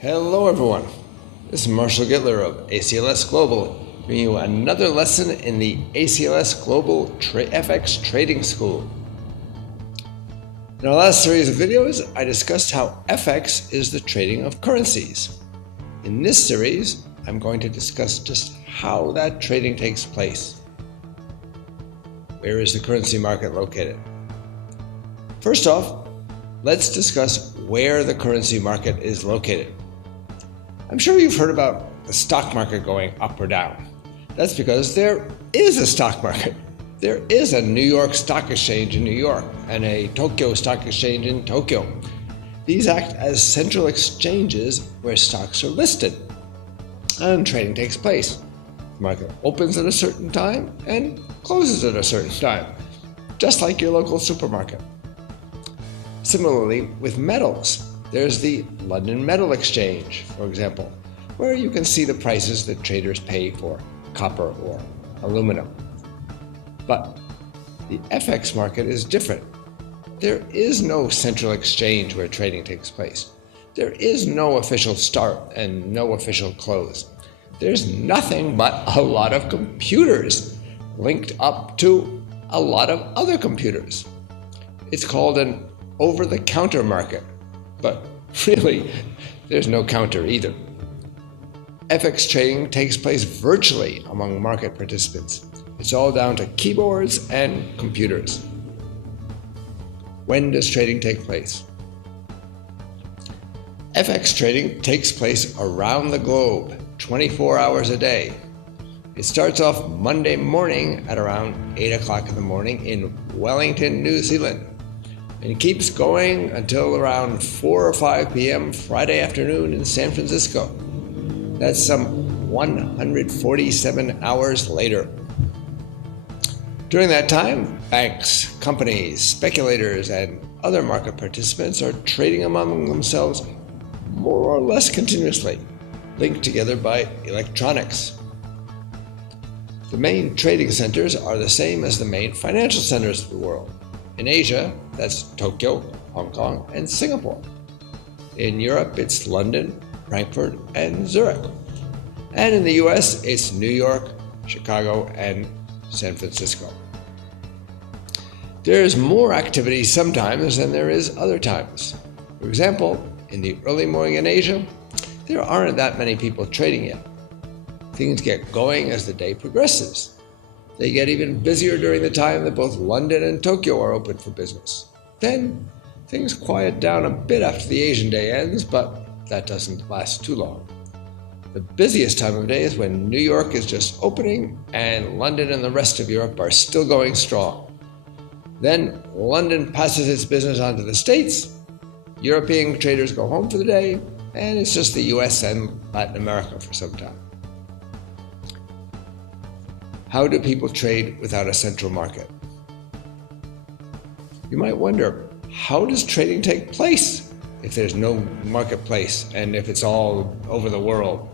Hello everyone, this is Marshall Gittler of ACLS Global, bringing you another lesson in the ACLS Global FX Trading School. In our last series of videos, I discussed how FX is the trading of currencies. In this series, I'm going to discuss just how that trading takes place. Where is the currency market located? First off, let's discuss where the currency market is located. I'm sure you've heard about the stock market going up or down. That's because there is a stock market. There is a New York Stock Exchange in New York and a Tokyo Stock Exchange in Tokyo. These act as central exchanges where stocks are listed and trading takes place. The market opens at a certain time and closes at a certain time, just like your local supermarket. Similarly, with metals, there's the London Metal Exchange, for example, where you can see the prices that traders pay for copper or aluminum. But the FX market is different. There is no central exchange where trading takes place. There is no official start and no official close. There's nothing but a lot of computers linked up to a lot of other computers. It's called an over-the-counter market. But really, there's no counter either. FX trading takes place virtually among market participants. It's all down to keyboards and computers. When does trading take place? FX trading takes place around the globe, 24 hours a day. It starts off Monday morning at around 8 o'clock in the morning in Wellington, New Zealand, and keeps going until around 4 or 5 p.m. Friday afternoon in San Francisco. That's some 147 hours later. During that time, banks, companies, speculators, and other market participants are trading among themselves more or less continuously, linked together by electronics. The main trading centers are the same as the main financial centers of the world. In Asia, that's Tokyo, Hong Kong, and Singapore. In Europe, it's London, Frankfurt, and Zurich. And in the US, it's New York, Chicago, and San Francisco. There's more activity sometimes than there is other times. For example, in the early morning in Asia, there aren't that many people trading yet. Things get going as the day progresses. They get even busier during the time that both London and Tokyo are open for business. Then, things quiet down a bit after the Asian day ends, but that doesn't last too long. The busiest time of day is when New York is just opening and London and the rest of Europe are still going strong. Then, London passes its business on to the States, European traders go home for the day, and it's just the US and Latin America for some time. How do people trade without a central market? You might wonder, how does trading take place if there's no marketplace and if it's all over the world?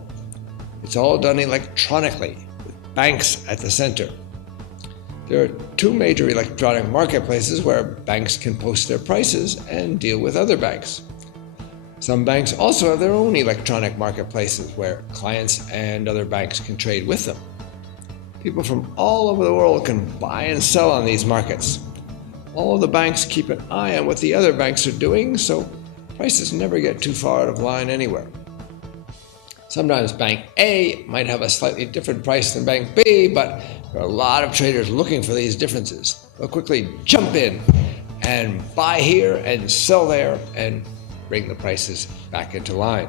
It's all done electronically, with banks at the center. There are two major electronic marketplaces where banks can post their prices and deal with other banks. Some banks also have their own electronic marketplaces where clients and other banks can trade with them. People from all over the world can buy and sell on these markets. All of the banks keep an eye on what the other banks are doing, so prices never get too far out of line anywhere. Sometimes Bank A might have a slightly different price than Bank B, but there are a lot of traders looking for these differences. They'll quickly jump in and buy here and sell there and bring the prices back into line.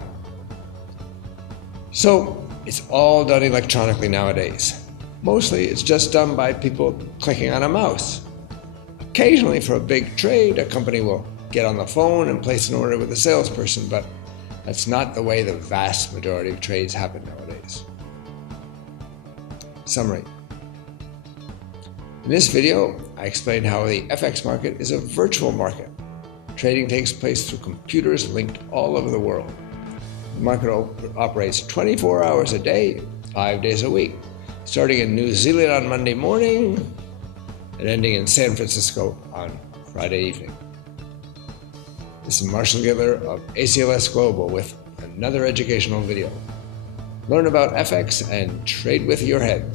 So it's all done electronically nowadays. Mostly it's just done by people clicking on a mouse. Occasionally for a big trade, a company will get on the phone and place an order with a salesperson, but that's not the way the vast majority of trades happen nowadays. Summary. In this video, I explained how the FX market is a virtual market. Trading takes place through computers linked all over the world. The market operates 24 hours a day, 5 days a week, starting in New Zealand on Monday morning and ending in San Francisco on Friday evening. This is Marshall Gittler of ACLS Global with another educational video. Learn about FX and trade with your head.